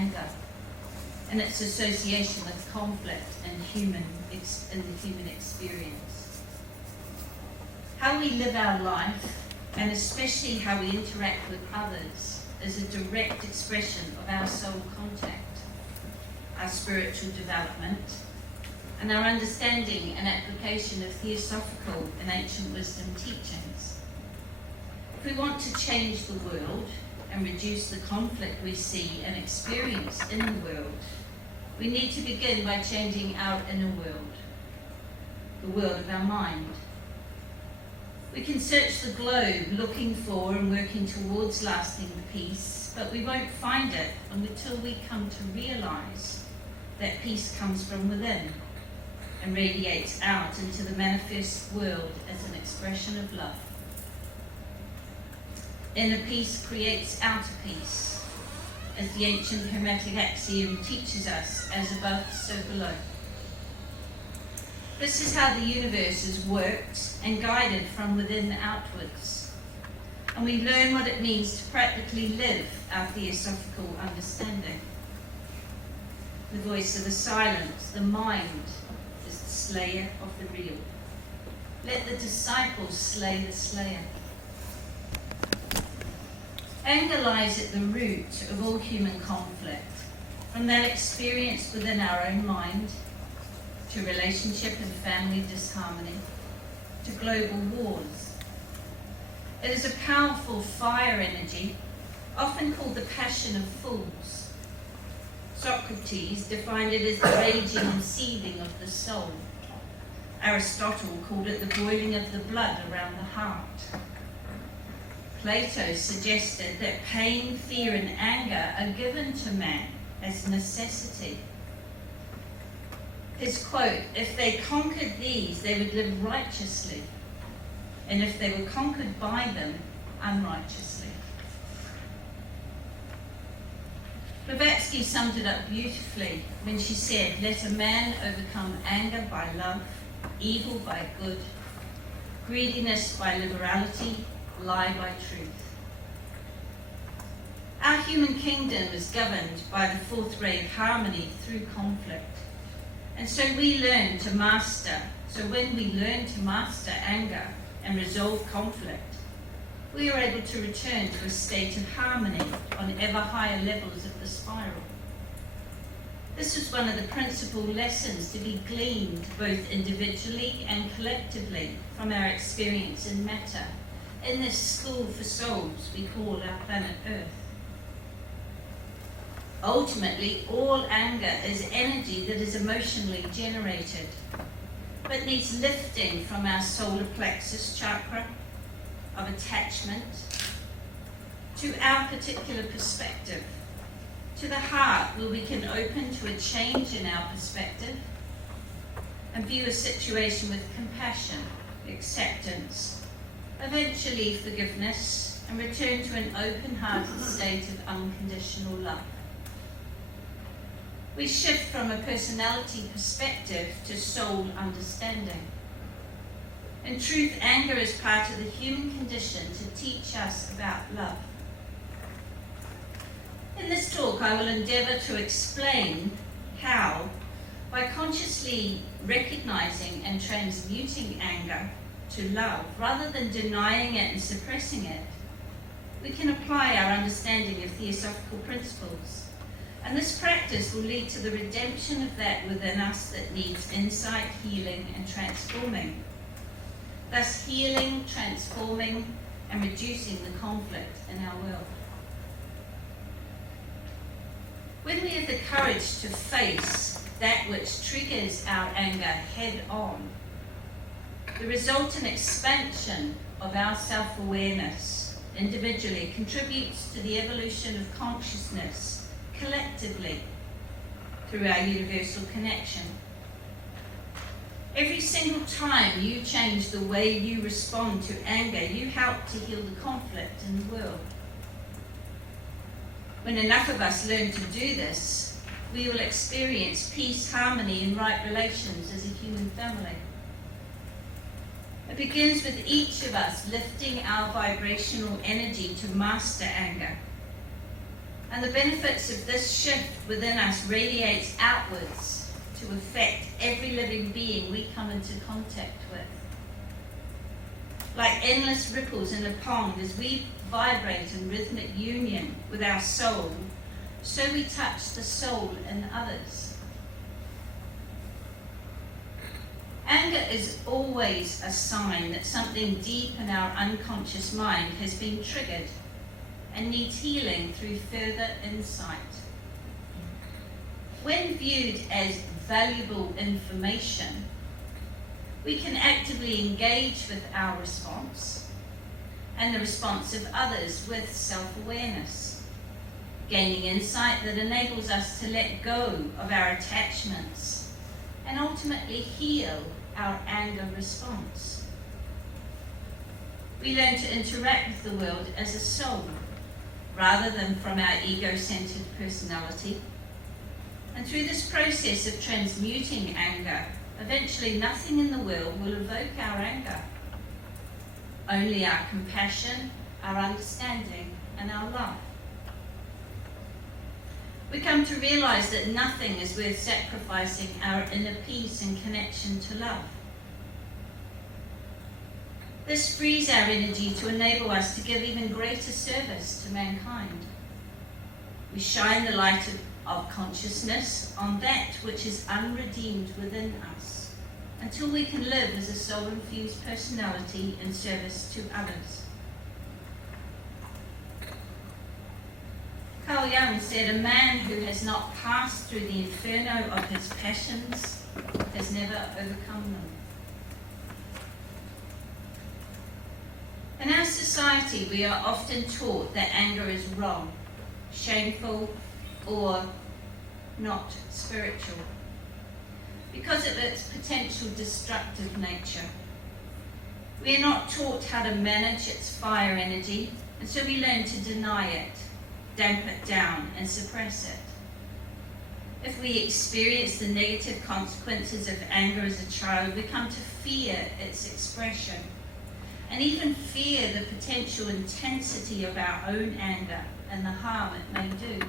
anger and its association with conflict in the human experience. How we live our life, and especially how we interact with others, is a direct expression of our soul contact, our spiritual development, and our understanding and application of theosophical and ancient wisdom teachings. If we want to change the world and reduce the conflict we see and experience in the world, we need to begin by changing our inner world, the world of our mind. We can search the globe looking for and working towards lasting peace, but we won't find it until we come to realize that peace comes from within and radiates out into the manifest world as an expression of love. Inner peace creates outer peace, as the ancient Hermetic axiom teaches us, as above, so below. This is how the universe is worked and guided from within outwards. And we learn what it means to practically live our theosophical understanding. The voice of the silent, the mind, is the slayer of the real. Let the disciples slay the slayer. Anger lies at the root of all human conflict, from that experience within our own mind, to relationship and family disharmony, to global wars. It is a powerful fire energy, often called the passion of fools. Socrates defined it as the raging and seething of the soul. Aristotle called it the boiling of the blood around the heart. Plato suggested that pain, fear, and anger are given to man as necessity. His quote, "If they conquered these, they would live righteously, and if they were conquered by them, unrighteously." Blavatsky summed it up beautifully when she said, "Let a man overcome anger by love, evil by good, greediness by liberality, lie by truth." Our human kingdom is governed by the fourth ray of harmony through conflict. And so when we learn to master anger and resolve conflict, we are able to return to a state of harmony on ever higher levels of the spiral. This is one of the principal lessons to be gleaned both individually and collectively from our experience in matter, in this school for souls we call our planet Earth. Ultimately, all anger is energy that is emotionally generated, but needs lifting from our solar plexus chakra of attachment to our particular perspective, to the heart where we can open to a change in our perspective and view a situation with compassion, acceptance, eventually forgiveness, and return to an open-hearted state of unconditional love. We shift from a personality perspective to soul understanding. In truth, anger is part of the human condition to teach us about love. In this talk, I will endeavour to explain how, by consciously recognizing and transmuting anger to love, rather than denying it and suppressing it, we can apply our understanding of theosophical principles. And this practice will lead to the redemption of that within us that needs insight, healing, and transforming. Thus healing, transforming, and reducing the conflict in our world. When we have the courage to face that which triggers our anger head on, the resultant expansion of our self-awareness individually contributes to the evolution of consciousness collectively through our universal connection. Every single time you change the way you respond to anger, you help to heal the conflict in the world. When enough of us learn to do this, we will experience peace, harmony, and right relations as a human family. It begins with each of us lifting our vibrational energy to master anger. And the benefits of this shift within us radiates outwards to affect every living being we come into contact with. Like endless ripples in a pond, as we vibrate in rhythmic union with our soul, so we touch the soul in others. Anger is always a sign that something deep in our unconscious mind has been triggered and needs healing through further insight. When viewed as valuable information, we can actively engage with our response and the response of others with self-awareness, gaining insight that enables us to let go of our attachments and ultimately heal our anger response. We learn to interact with the world as a soul, rather than from our ego-centered personality. And through this process of transmuting anger, eventually nothing in the world will evoke our anger. Only our compassion, our understanding, and our love. We come to realize that nothing is worth sacrificing our inner peace and connection to love. This frees our energy to enable us to give even greater service to mankind. We shine the light of consciousness on that which is unredeemed within us, until we can live as a soul-infused personality in service to others. Carl Jung said, "A man who has not passed through the inferno of his passions has never overcome them." In our society, we are often taught that anger is wrong, shameful, or not spiritual, because of its potential destructive nature. We are not taught how to manage its fire energy, and so we learn to deny it, damp it down, and suppress it. If we experience the negative consequences of anger as a child, we come to fear its expression, and even fear the potential intensity of our own anger and the harm it may do.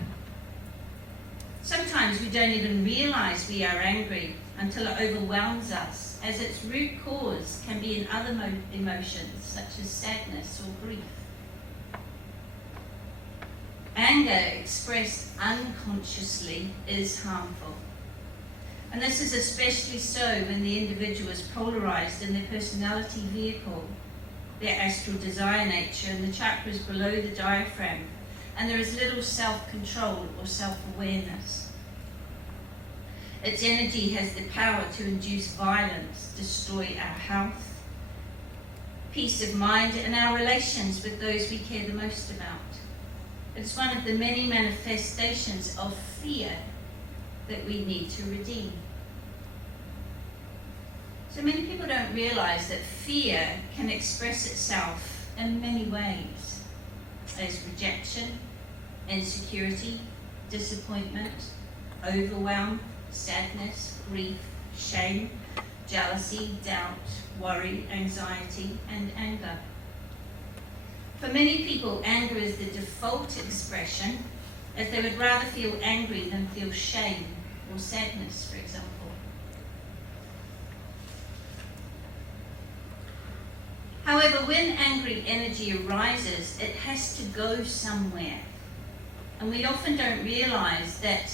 Sometimes we don't even realize we are angry until it overwhelms us, as its root cause can be in other emotions such as sadness or grief. Anger expressed unconsciously is harmful. And this is especially so when the individual is polarized in their personality vehicle, their astral desire nature, and the chakras below the diaphragm, and there is little self-control or self-awareness. Its energy has the power to induce violence, destroy our health, peace of mind, and our relations with those we care the most about. It's one of the many manifestations of fear that we need to redeem. So many people don't realize that fear can express itself in many ways, as rejection, insecurity, disappointment, overwhelm, sadness, grief, shame, jealousy, doubt, worry, anxiety, and anger. For many people, anger is the default expression, as they would rather feel angry than feel shame or sadness, for example. However, when angry energy arises, it has to go somewhere. And we often don't realize that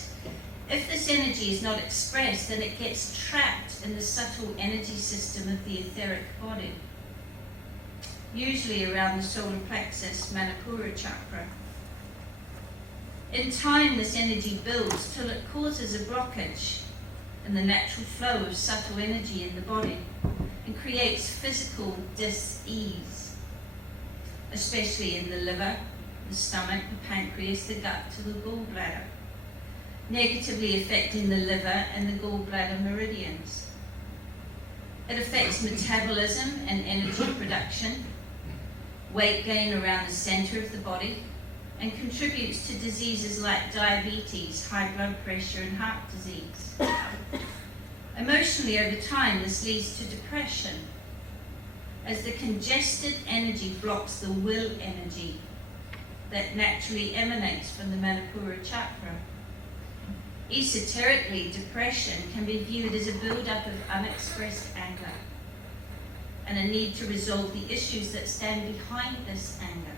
if this energy is not expressed, then it gets trapped in the subtle energy system of the etheric body, usually around the solar plexus Manipura chakra. In time, this energy builds till it causes a blockage in the natural flow of subtle energy in the body and creates physical dis-ease, especially in the liver, the stomach, the pancreas, the gut to the gallbladder, negatively affecting the liver and the gallbladder meridians. It affects metabolism and energy production, weight gain around the center of the body, and contributes to diseases like diabetes, high blood pressure, and heart disease. Emotionally, over time, this leads to depression, as the congested energy blocks the will energy, that naturally emanates from the Manipura chakra. Esoterically, depression can be viewed as a build-up of unexpressed anger and a need to resolve the issues that stand behind this anger.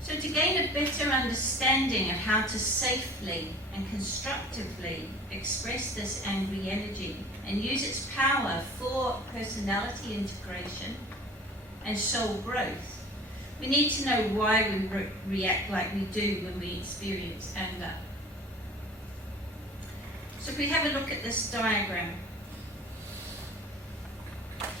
So to gain a better understanding of how to safely and constructively express this angry energy and use its power for personality integration and soul growth, we need to know why we react like we do when we experience anger. So if we have a look at this diagram,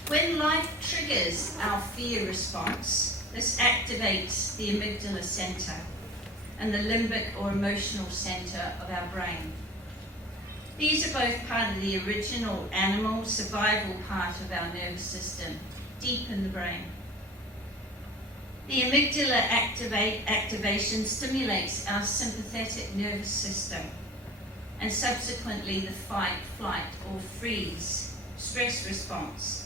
when life triggers our fear response, this activates the amygdala center and the limbic or emotional center of our brain. These are both part of the original animal survival part of our nervous system, deep in the brain. The amygdala activation stimulates our sympathetic nervous system and subsequently the fight, flight, or freeze stress response.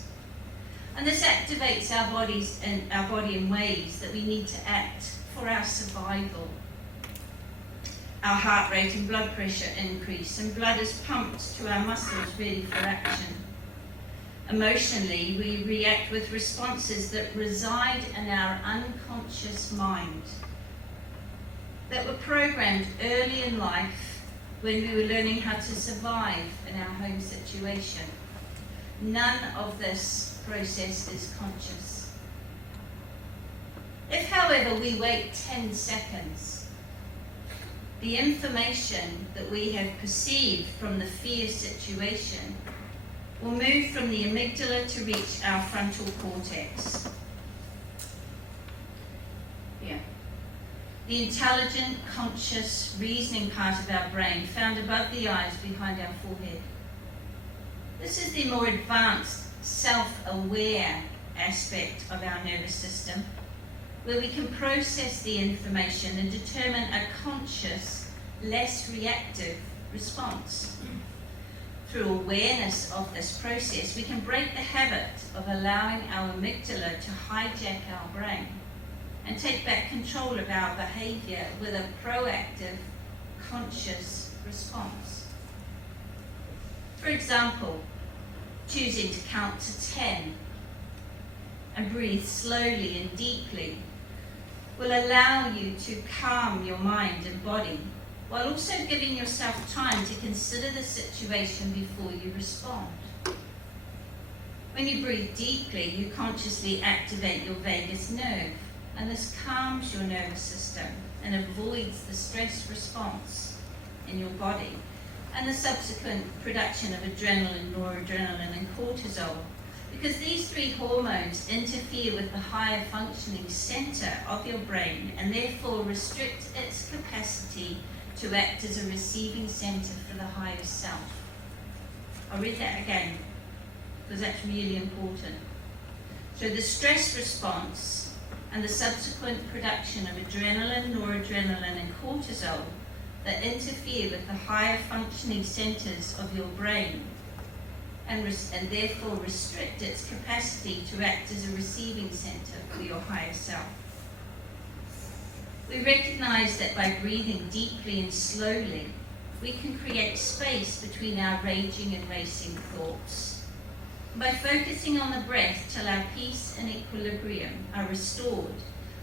And this activates our body in ways that we need to act for our survival. Our heart rate and blood pressure increase, and blood is pumped to our muscles ready for action. Emotionally, we react with responses that reside in our unconscious mind, that were programmed early in life when we were learning how to survive in our home situation. None of this process is conscious. If, however, we wait 10 seconds, the information that we have perceived from the fear situation will move from the amygdala to reach our frontal cortex. The intelligent, conscious, reasoning part of our brain found above the eyes behind our forehead. This is the more advanced, self-aware aspect of our nervous system, where we can process the information and determine a conscious, less reactive response. Through awareness of this process, we can break the habit of allowing our amygdala to hijack our brain and take back control of our behavior with a proactive, conscious response. For example, choosing to count to 10 and breathe slowly and deeply will allow you to calm your mind and body, while also giving yourself time to consider the situation before you respond. When you breathe deeply, you consciously activate your vagus nerve, and this calms your nervous system and avoids the stress response in your body and the subsequent production of adrenaline, noradrenaline, and cortisol, because these three hormones interfere with the higher functioning center of your brain and therefore restrict its capacity to act as a receiving center for the higher self. I'll read that again, because that's really important. So the stress response and the subsequent production of adrenaline, noradrenaline, and cortisol that interfere with the higher functioning centers of your brain and therefore restrict its capacity to act as a receiving center for your higher self. We recognize that by breathing deeply and slowly, we can create space between our raging and racing thoughts. By focusing on the breath till our peace and equilibrium are restored,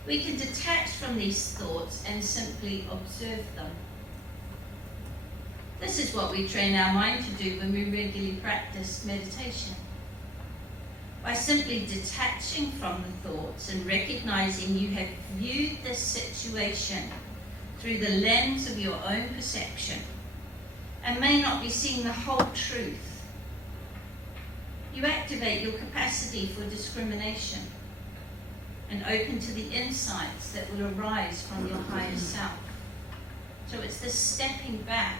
we can detach from these thoughts and simply observe them. This is what we train our mind to do when we regularly practice meditation. By simply detaching from the thoughts and recognizing you have viewed this situation through the lens of your own perception and may not be seeing the whole truth, you activate your capacity for discrimination and open to the insights that will arise from your higher self. So it's this stepping back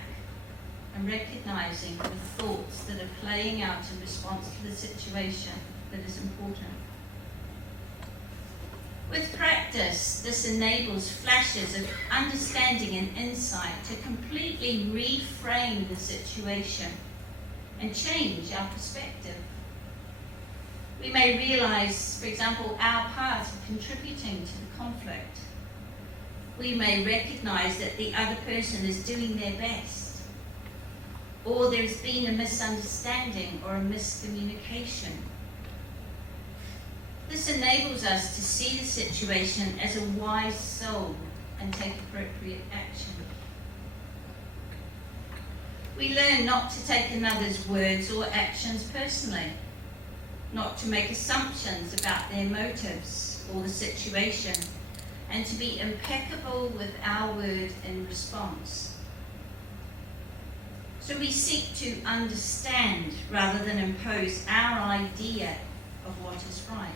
and recognizing the thoughts that are playing out in response to the situation that is important. With practice, this enables flashes of understanding and insight to completely reframe the situation and change our perspective. We may realize, for example, our part of contributing to the conflict. We may recognize that the other person is doing their best, or there's been a misunderstanding or a miscommunication. This enables us to see the situation as a wise soul and take appropriate action. We learn not to take another's words or actions personally, not to make assumptions about their motives or the situation, and to be impeccable with our word in response. So we seek to understand rather than impose our idea of what is right.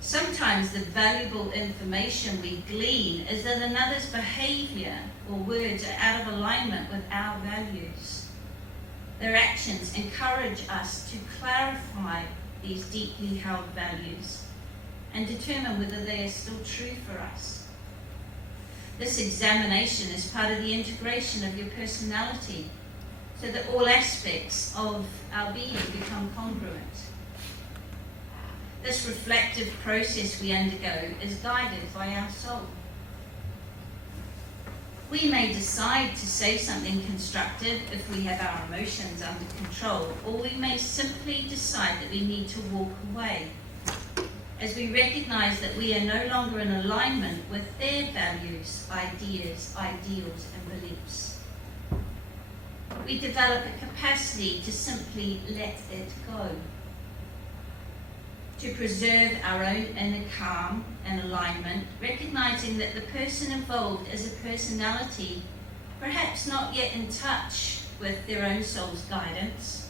Sometimes the valuable information we glean is that another's behavior or words are out of alignment with our values. Their actions encourage us to clarify these deeply held values and determine whether they are still true for us. This examination is part of the integration of your personality so that all aspects of our being become congruent. This reflective process we undergo is guided by our soul. We may decide to say something constructive if we have our emotions under control, or we may simply decide that we need to walk away, as we recognize that we are no longer in alignment with their values, ideas, ideals, and beliefs. We develop a capacity to simply let it go, to preserve our own inner calm and alignment, recognizing that the person involved is a personality perhaps not yet in touch with their own soul's guidance,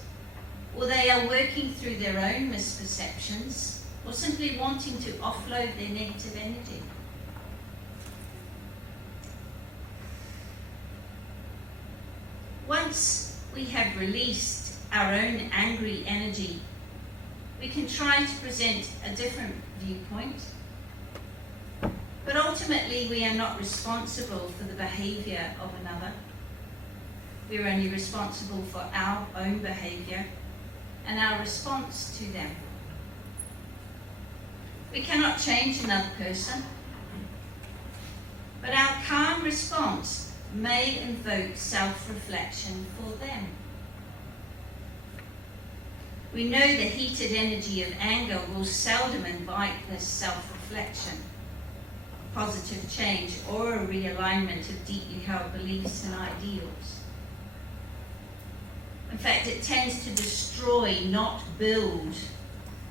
or they are working through their own misperceptions, or simply wanting to offload their negative energy. Once we have released our own angry energy, we can try to present a different viewpoint, but ultimately we are not responsible for the behavior of another. We are only responsible for our own behavior and our response to them. We cannot change another person, but our calm response may invoke self-reflection for them. We know the heated energy of anger will seldom invite this self-reflection, positive change, or a realignment of deeply held beliefs and ideals. In fact, it tends to destroy, not build,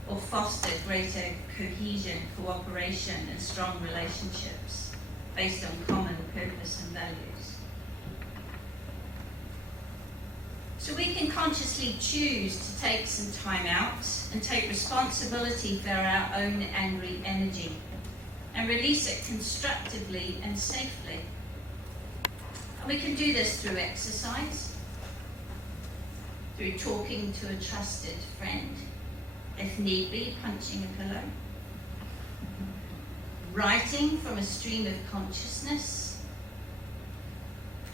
or foster greater cohesion, cooperation, and strong relationships based on common purpose and values. So we can consciously choose to take some time out and take responsibility for our own angry energy and release it constructively and safely. And we can do this through exercise, through talking to a trusted friend, if need be, punching a pillow, writing from a stream of consciousness.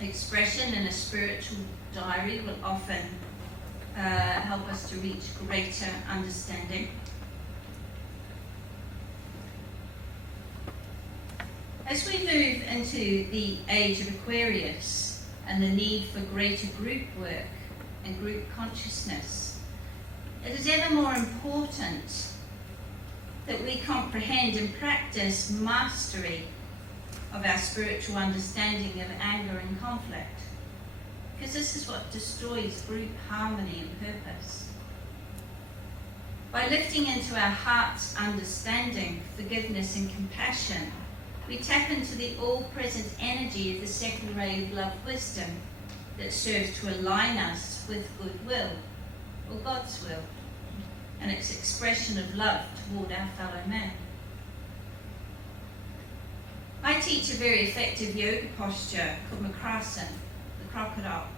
Expression in a spiritual diary will often help us to reach greater understanding. As we move into the age of Aquarius and the need for greater group work and group consciousness, it is ever more important that we comprehend and practice mastery of our spiritual understanding of anger and conflict, because this is what destroys group harmony and purpose. By lifting into our heart's understanding, forgiveness and compassion, we tap into the all-present energy of the second ray of love wisdom that serves to align us with goodwill, or God's will, and its expression of love toward our fellow man. I teach a very effective yoga posture called Makrasan, the crocodile.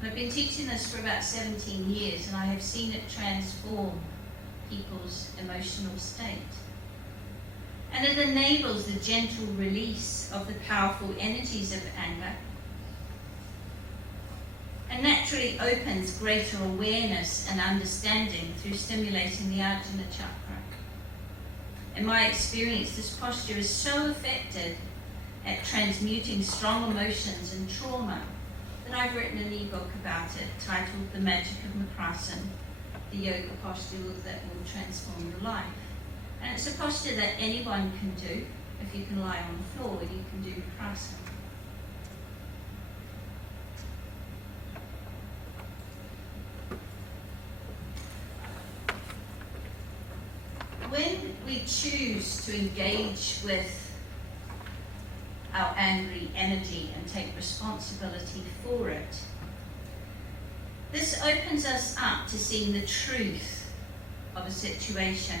And I've been teaching this for about 17 years, and I have seen it transform people's emotional state. And it enables the gentle release of the powerful energies of anger and naturally opens greater awareness and understanding through stimulating the Ajna chakra. In my experience, this posture is so effective at transmuting strong emotions and trauma that I've written an ebook about it titled The Magic of Makrasan, the yoga posture that will transform your life. And it's a posture that anyone can do. If you can lie on the floor, you can do Makrasan. When we choose to engage with our angry energy and take responsibility for it, this opens us up to seeing the truth of a situation.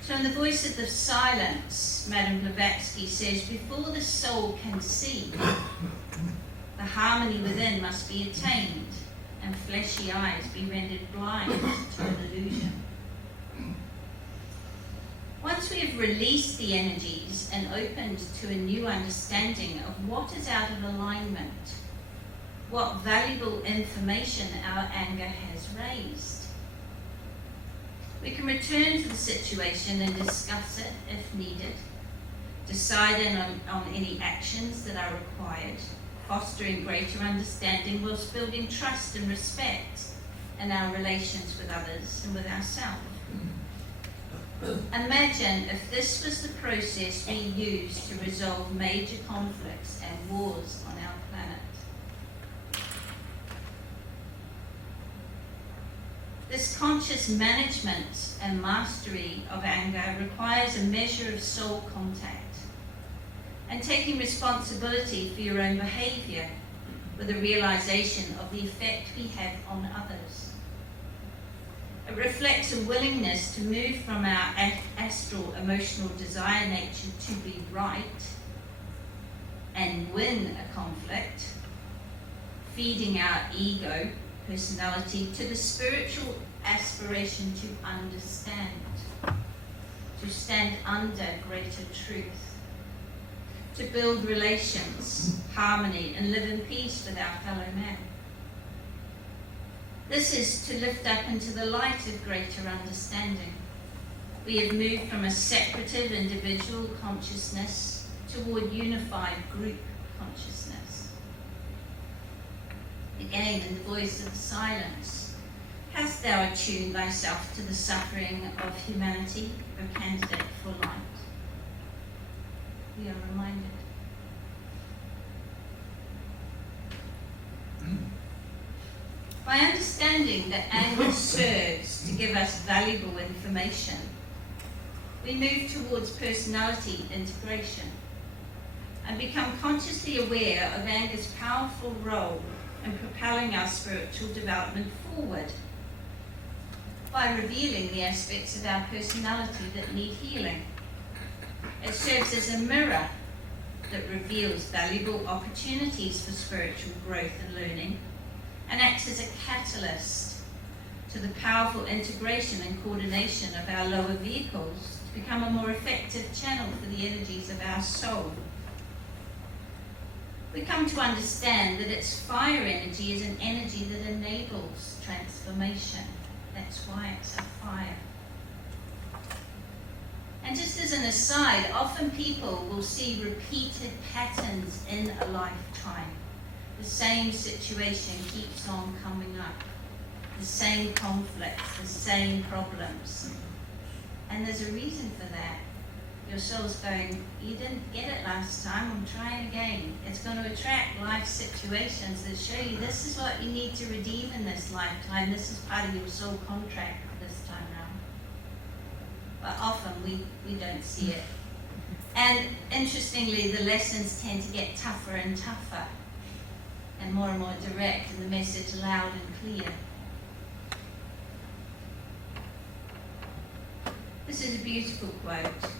So in the voice of the silence, Madame Blavatsky says, before the soul can see, the harmony within must be attained, and fleshy eyes be rendered blind to an illusion. Once we have released the energies and opened to a new understanding of what is out of alignment, what valuable information our anger has raised, we can return to the situation and discuss it if needed, decide on any actions that are required, fostering greater understanding whilst building trust and respect in our relations with others and with ourselves. Imagine if this was the process we used to resolve major conflicts and wars on our planet. This conscious management and mastery of anger requires a measure of soul contact and taking responsibility for your own behavior with a realization of the effect we have on others. It reflects a willingness to move from our astral emotional desire nature to be right and win a conflict, feeding our ego, personality, to the spiritual aspiration to understand, to stand under greater truth, to build relations, harmony, and live in peace with our fellow man. This is to lift up into the light of greater understanding. We have moved from a separative individual consciousness toward unified group consciousness. Again, in the voice of the silence, hast thou attuned thyself to the suffering of humanity, O candidate for light? We are reminded. By understanding that anger serves to give us valuable information, we move towards personality integration and become consciously aware of anger's powerful role in propelling our spiritual development forward by revealing the aspects of our personality that need healing. It serves as a mirror that reveals valuable opportunities for spiritual growth and learning, and acts as a catalyst to the powerful integration and coordination of our lower vehicles to become a more effective channel for the energies of our soul. We come to understand that its fire energy is an energy that enables transformation. That's why it's a fire. And just as an aside, often people will see repeated patterns in a lifetime. The same situation keeps on coming up, the same conflicts, the same problems. And there's a reason for that. Your soul's going, you didn't get it last time, I'm trying again. It's going to attract life situations that show you this is what you need to redeem in this lifetime. This is part of your soul contract this time around. But often we don't see it. And interestingly, the lessons tend to get tougher and tougher, and more direct, and the message loud and clear. This is a beautiful quote.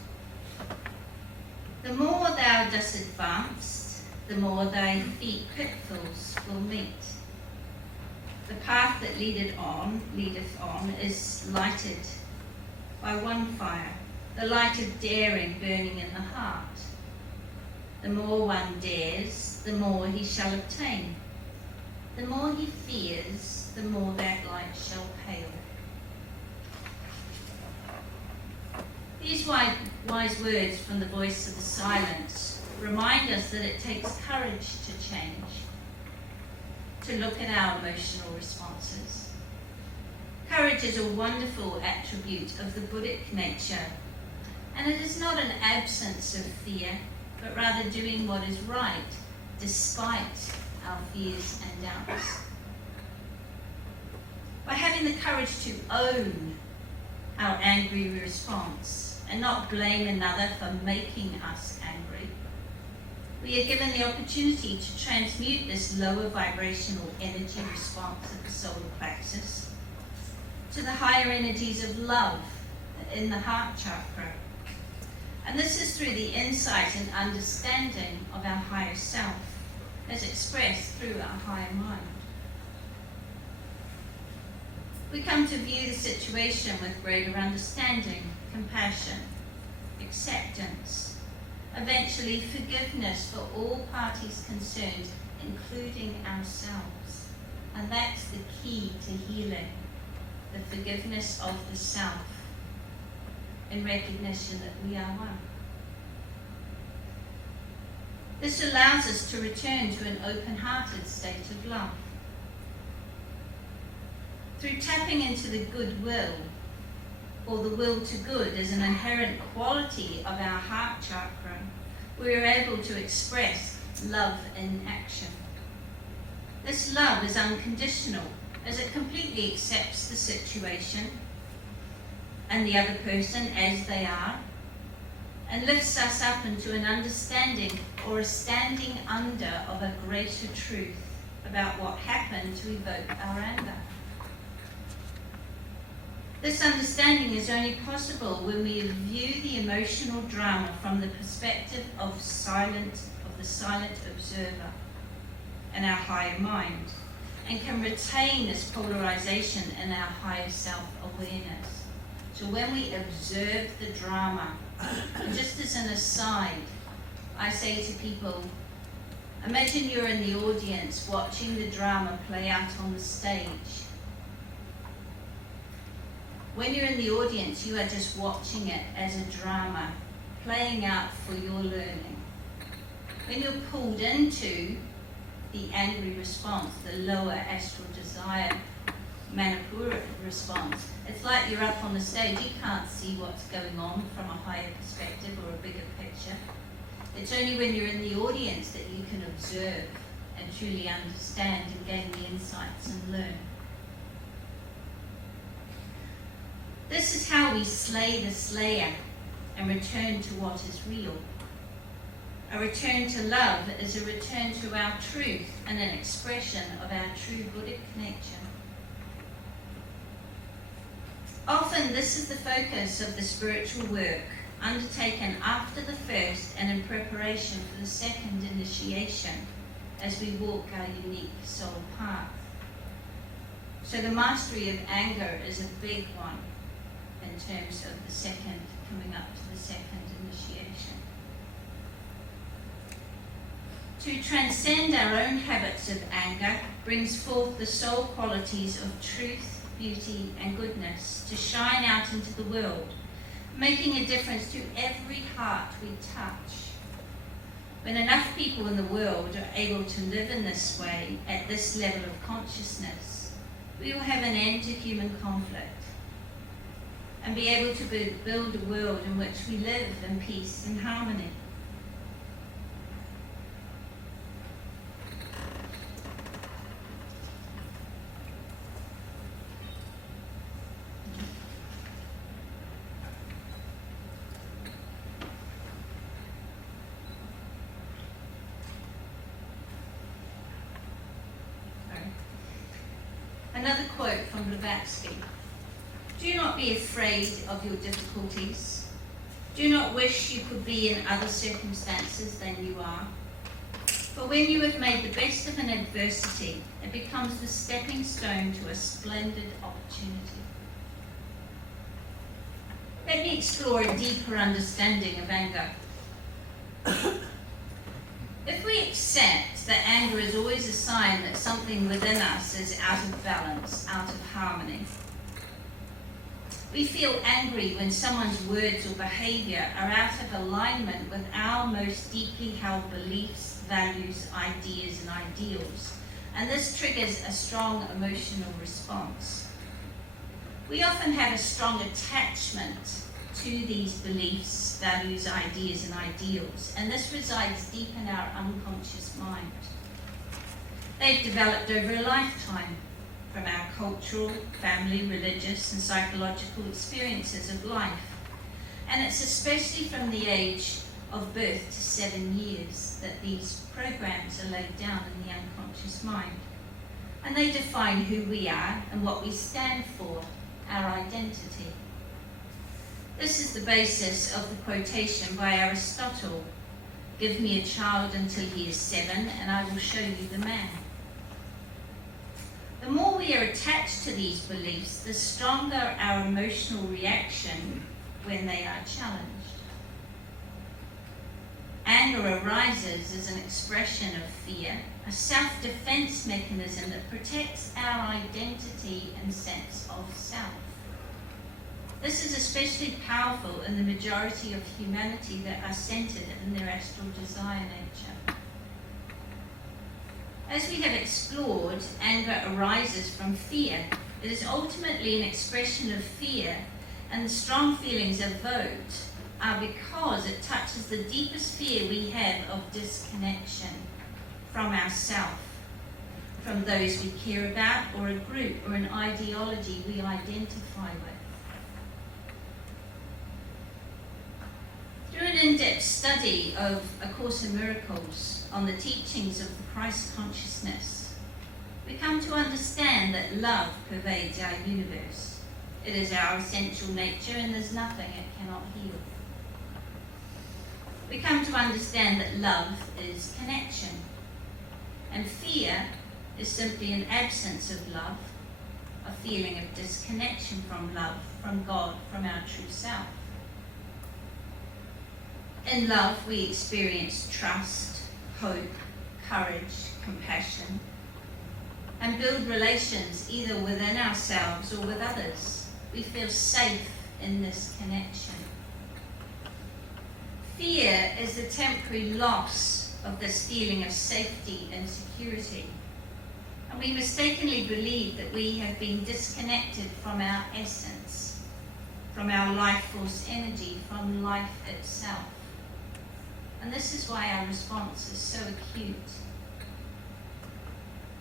The more thou dost advance, the more thy feet pitfalls will meet. The path that leadeth on is lighted by one fire, the light of daring burning in the heart. The more one dares, the more he shall obtain. The more he fears, the more that light shall pale. These wise words from the voice of the silence remind us that it takes courage to change, to look at our emotional responses. Courage is a wonderful attribute of the Buddhic nature, and it is not an absence of fear, but rather doing what is right despite our fears and doubts. By having the courage to own our angry response and not blame another for making us angry, we are given the opportunity to transmute this lower vibrational energy response of the solar plexus to the higher energies of love in the heart chakra. And this is through the insight and understanding of our higher self, as expressed through our higher mind. We come to view the situation with greater understanding, compassion, acceptance, eventually forgiveness for all parties concerned, including ourselves. And that's the key to healing, the forgiveness of the self, in recognition that we are one. This allows us to return to an open-hearted state of love. Through tapping into the goodwill, or the will to good as an inherent quality of our heart chakra, we are able to express love in action. This love is unconditional, as it completely accepts the situation and the other person as they are, and lifts us up into an understanding or a standing under of a greater truth about what happened to evoke our anger. This understanding is only possible when we view the emotional drama from the perspective of the silent observer and our higher mind, and can retain this polarization in our higher self-awareness. So when we observe the drama, and just as an aside, I say to people, imagine you're in the audience watching the drama play out on the stage. When you're in the audience, you are just watching it as a drama playing out for your learning. When you're pulled into the angry response, the lower astral desire, Manipura response, it's like you're up on the stage. You can't see what's going on from a higher perspective or a bigger picture. It's only when you're in the audience that you can observe and truly understand and gain the insights and learn. This is how we slay the slayer and return to what is real. A return to love is a return to our truth and an expression of our true Buddhic nature. Often this is the focus of the spiritual work undertaken after the first and in preparation for the second initiation as we walk our unique soul path. So the mastery of anger is a big one in terms of the second, coming up to the second initiation. To transcend our own habits of anger brings forth the soul qualities of truth, beauty, and goodness to shine out into the world, making a difference to every heart we touch. When enough people in the world are able to live in this way, at this level of consciousness, we will have an end to human conflict and be able to build a world in which we live in peace and harmony. Another quote from Blavatsky. Do not be afraid of your difficulties. Do not wish you could be in other circumstances than you are. For when you have made the best of an adversity, it becomes the stepping stone to a splendid opportunity. Let me explore a deeper understanding of anger. If we accept that anger is always a sign that something within us is out of balance, out of harmony. We feel angry when someone's words or behaviour are out of alignment with our most deeply held beliefs, values, ideas, and ideals, and this triggers a strong emotional response. We often have a strong attachment to these beliefs, values, ideas, and ideals, and this resides deep in our unconscious mind. They've developed over a lifetime from our cultural, family, religious, and psychological experiences of life, and it's especially from the age of birth to 7 years that these programs are laid down in the unconscious mind, and they define who we are and what we stand for, our identity. This is the basis of the quotation by Aristotle, "Give me a child until he is 7, and I will show you the man." The more we are attached to these beliefs, the stronger our emotional reaction when they are challenged. Anger arises as an expression of fear, a self-defense mechanism that protects our identity and sense of self. This is especially powerful in the majority of humanity that are centered in their astral desire nature. As we have explored, anger arises from fear. It is ultimately an expression of fear, and the strong feelings evoked are because it touches the deepest fear we have of disconnection from ourselves, from those we care about, or a group or an ideology we identify with. Through an in-depth study of A Course in Miracles on the teachings of the Christ consciousness, we come to understand that love pervades our universe. It is our essential nature, and there's nothing it cannot heal. We come to understand that love is connection, and fear is simply an absence of love, a feeling of disconnection from love, from God, from our true self. In love, we experience trust, hope, courage, compassion, and build relations either within ourselves or with others. We feel safe in this connection. Fear is the temporary loss of this feeling of safety and security, and we mistakenly believe that we have been disconnected from our essence, from our life force energy, from life itself. And this is why our response is so acute.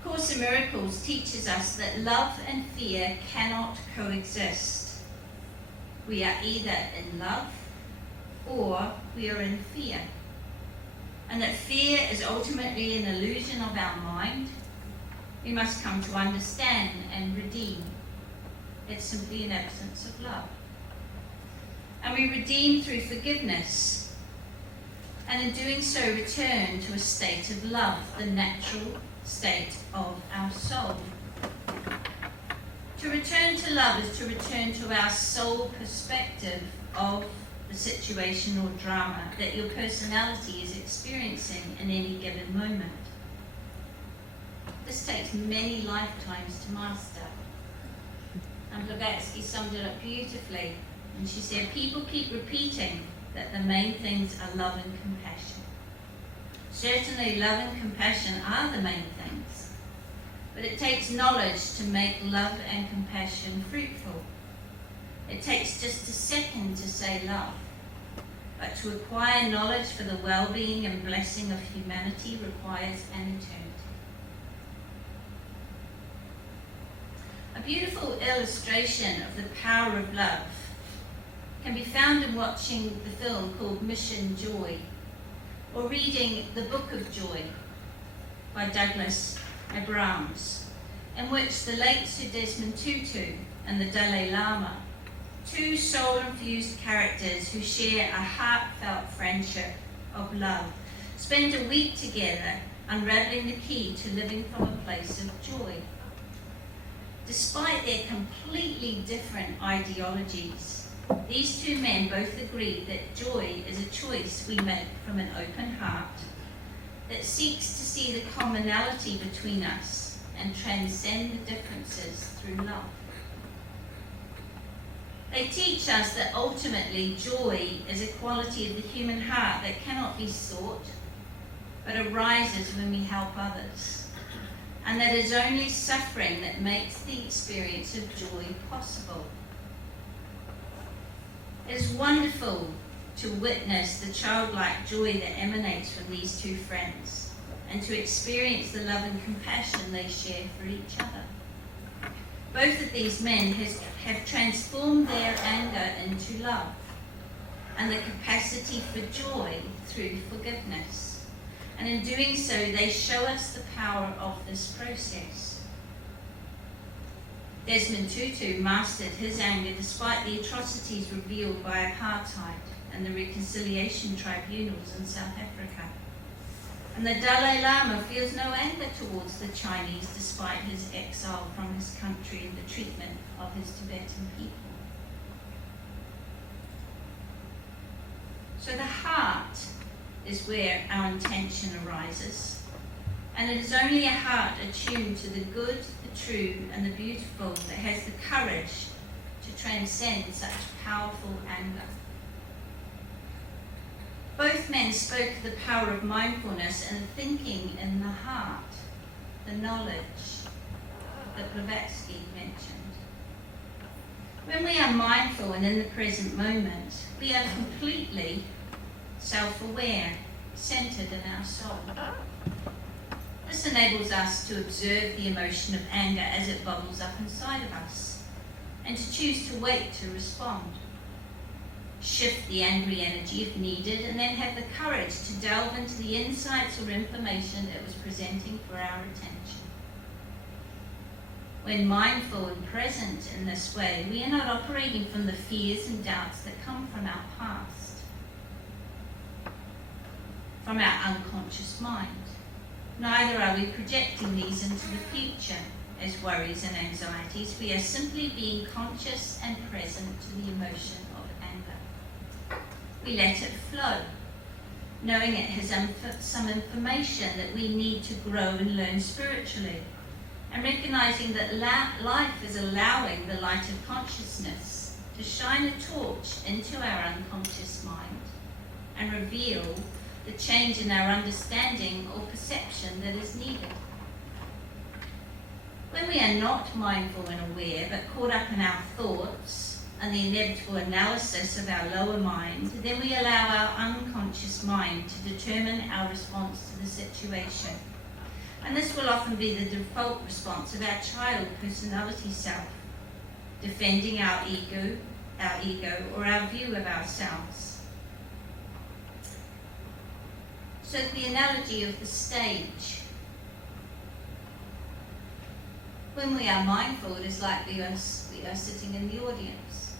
Course in Miracles teaches us that love and fear cannot coexist. We are either in love or we are in fear. And that fear is ultimately an illusion of our mind. We must come to understand and redeem. It's simply an absence of love. And we redeem through forgiveness. And in doing so, return to a state of love, the natural state of our soul. To return to love is to return to our soul perspective of the situation or drama that your personality is experiencing in any given moment. This takes many lifetimes to master. And Blavatsky summed it up beautifully. And she said, people keep repeating that the main things are love and compassion. Certainly love and compassion are the main things, but it takes knowledge to make love and compassion fruitful. It takes just a second to say love, but to acquire knowledge for the well-being and blessing of humanity requires an eternity. A beautiful illustration of the power of love can be found in watching the film called Mission Joy, or reading The Book of Joy by Douglas Abrams, in which the late Sir Desmond Tutu and the Dalai Lama, two soul-infused characters who share a heartfelt friendship of love, spend a week together unraveling the key to living from a place of joy. Despite their completely different ideologies, these two men both agree that joy is a choice we make from an open heart, that seeks to see the commonality between us and transcend the differences through love. They teach us that ultimately joy is a quality of the human heart that cannot be sought, but arises when we help others, and that it is only suffering that makes the experience of joy possible. It is wonderful to witness the childlike joy that emanates from these two friends, and to experience the love and compassion they share for each other. Both of these men have transformed their anger into love, and the capacity for joy through forgiveness. And in doing so, they show us the power of this process. Desmond Tutu mastered his anger despite the atrocities revealed by apartheid and the reconciliation tribunals in South Africa. And the Dalai Lama feels no anger towards the Chinese despite his exile from his country and the treatment of his Tibetan people. So the heart is where our intention arises, and it is only a heart attuned to the good, the true, and the beautiful that has the courage to transcend such powerful anger. Both men spoke of the power of mindfulness and thinking in the heart, the knowledge that Blavatsky mentioned. When we are mindful and in the present moment, we are completely self-aware, centered in our soul. This enables us to observe the emotion of anger as it bubbles up inside of us, and to choose to wait to respond. Shift the angry energy if needed, and then have the courage to delve into the insights or information it was presenting for our attention. When mindful and present in this way, we are not operating from the fears and doubts that come from our past, from our unconscious mind. Neither are we projecting these into the future as worries and anxieties. We are simply being conscious and present to the emotion of anger. We let it flow, knowing it has some information that we need to grow and learn spiritually, and recognizing that life is allowing the light of consciousness to shine a torch into our unconscious mind and reveal the change in our understanding or perception that is needed. When we are not mindful and aware, but caught up in our thoughts and the inevitable analysis of our lower mind, then we allow our unconscious mind to determine our response to the situation. And this will often be the default response of our child personality self, defending our ego, or our view of ourselves. So the analogy of the stage. When we are mindful, it is like we are sitting in the audience.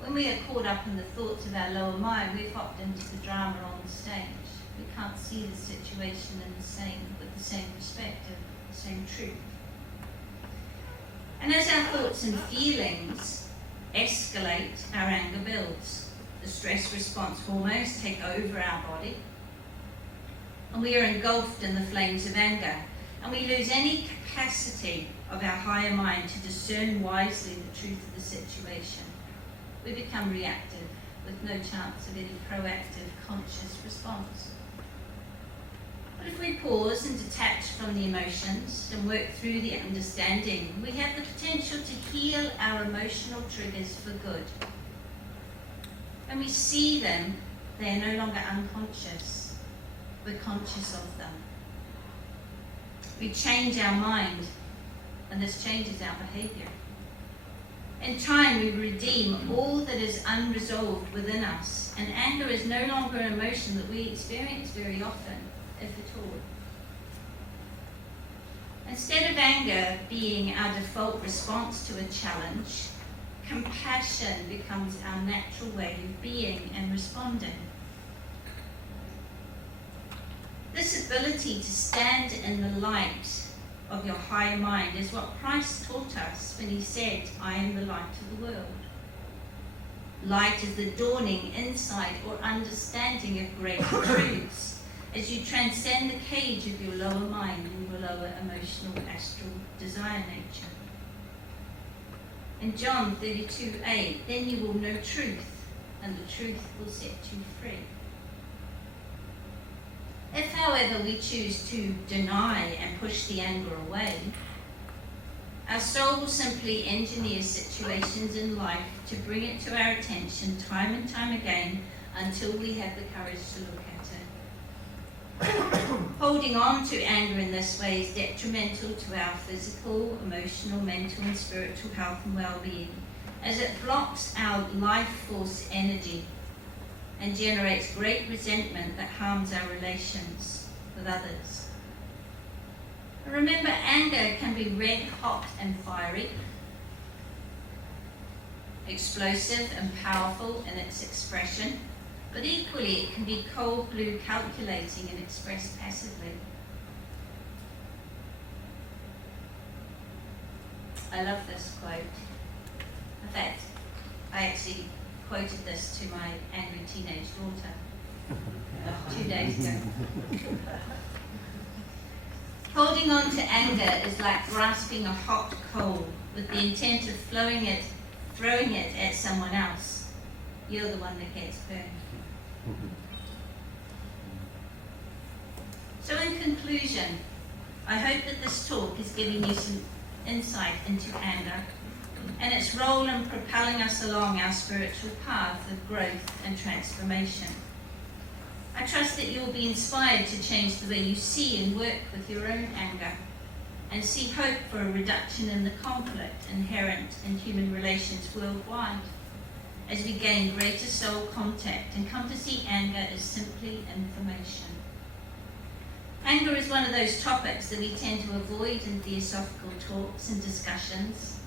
When we are caught up in the thoughts of our lower mind, we've hopped into the drama on the stage. We can't see the situation with the same perspective, the same truth. And as our thoughts and feelings escalate, our anger builds. The stress response hormones take over our body, and we are engulfed in the flames of anger, and we lose any capacity of our higher mind to discern wisely the truth of the situation. We become reactive with no chance of any proactive, conscious response. But if we pause and detach from the emotions and work through the understanding, we have the potential to heal our emotional triggers for good. When we see them, they are no longer unconscious. We're conscious of them. We change our mind, and this changes our behavior. In time, we redeem all that is unresolved within us, and anger is no longer an emotion that we experience very often, if at all. Instead of anger being our default response to a challenge, compassion becomes our natural way of being and responding. This ability to stand in the light of your higher mind is what Christ taught us when he said, "I am the light of the world." Light is the dawning insight or understanding of greater truths as you transcend the cage of your lower mind and your lower emotional astral desire nature. In John 32:8, then you will know truth, and the truth will set you free. If, however, we choose to deny and push the anger away, our soul will simply engineer situations in life to bring it to our attention time and time again until we have the courage to look at it. Holding on to anger in this way is detrimental to our physical, emotional, mental, and spiritual health and well-being, as it blocks our life force energy and generates great resentment that harms our relations with others. Remember, anger can be red hot and fiery, explosive and powerful in its expression, but equally it can be cold blue, calculating, and expressed passively. I love this quote. In fact, I actually quoted this to my angry teenage daughter 2 days ago. Holding on to anger is like grasping a hot coal with the intent of throwing it at someone else. You're the one that gets burned. So in conclusion, I hope that this talk is giving you some insight into anger and its role in propelling us along our spiritual path of growth and transformation. I trust that you will be inspired to change the way you see and work with your own anger and see hope for a reduction in the conflict inherent in human relations worldwide as we gain greater soul contact and come to see anger as simply information. Anger is one of those topics that we tend to avoid in theosophical talks and discussions,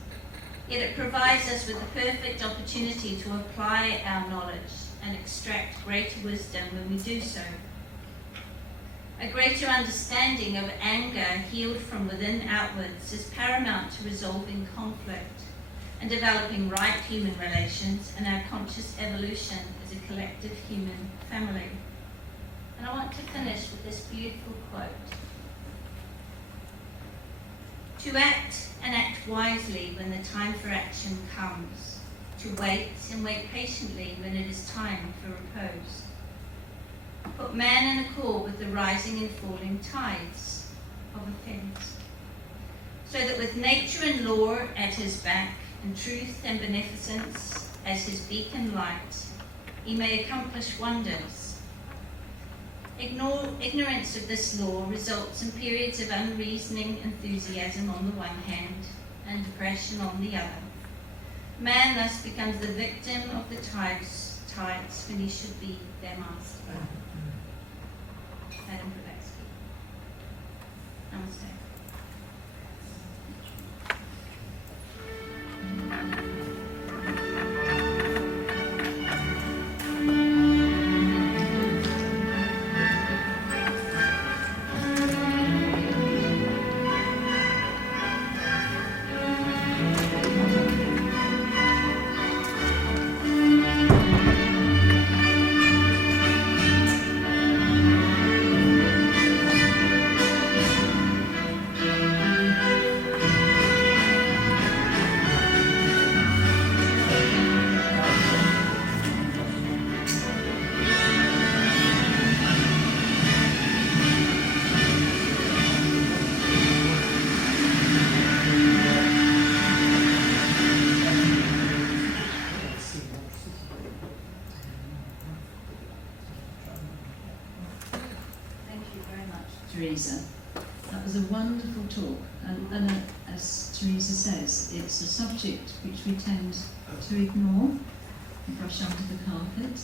yet it provides us with the perfect opportunity to apply our knowledge and extract greater wisdom when we do so. A greater understanding of anger healed from within outwards is paramount to resolving conflict and developing right human relations and our conscious evolution as a collective human family. And I want to finish with this beautiful quote. To act and act wisely when the time for action comes. To wait and wait patiently when it is time for repose. Put man in accord with the rising and falling tides of affairs, so that with nature and law at his back, and truth and beneficence as his beacon light, he may accomplish wonders. Ignorance of this law results in periods of unreasoning enthusiasm on the one hand and depression on the other. Man thus becomes the victim of the tides when he should be their master. Madam Blavatsky. Namaste. Teresa. That was a wonderful talk, and as Teresa says, it's a subject which we tend to ignore and brush under the carpet.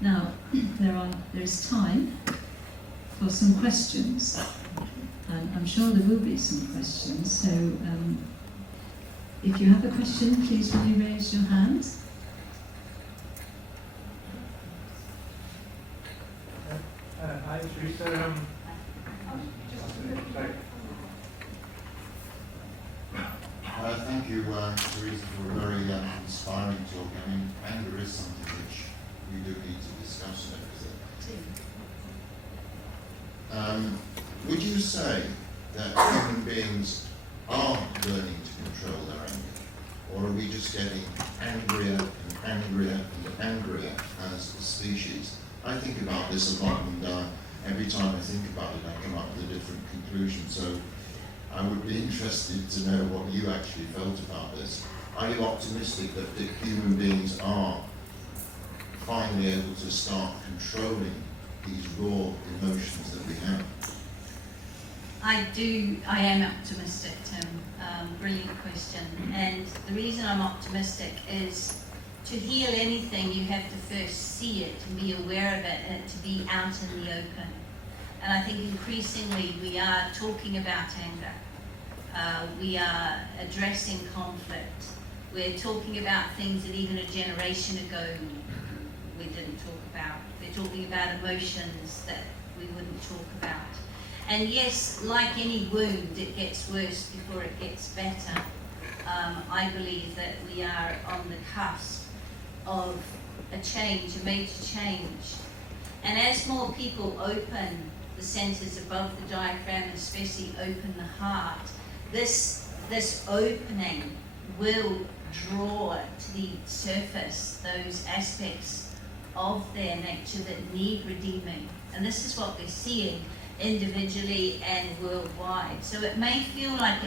Now, there is time for some questions, and I'm sure there will be some questions, so if you have a question, please will you raise your hand? Hi, Teresa. Thank you, Teresa, for a very inspiring talk. I mean, anger is something which we do need to discuss. Would you say that human beings are learning to control their anger? Or are we just getting angrier and angrier and angrier as a species? I think about this a lot, and every time I think about it, I come up with a different conclusion. So I would be interested to know what you actually felt about this. Are you optimistic that human beings are finally able to start controlling these raw emotions that we have? I am optimistic, Tim. Brilliant question. And the reason I'm optimistic is to heal anything, you have to first see it and be aware of it and to be out in the open. And I think increasingly we are talking about anger. We are addressing conflict. We're talking about things that even a generation ago we didn't talk about. We're talking about emotions that we wouldn't talk about. And yes, like any wound, it gets worse before it gets better. I believe that we are on the cusp of a change, a major change. And as more people open the centers above the diaphragm, especially open the heart, this opening will draw to the surface those aspects of their nature that need redeeming. And this is what we're seeing individually and worldwide. So it may feel like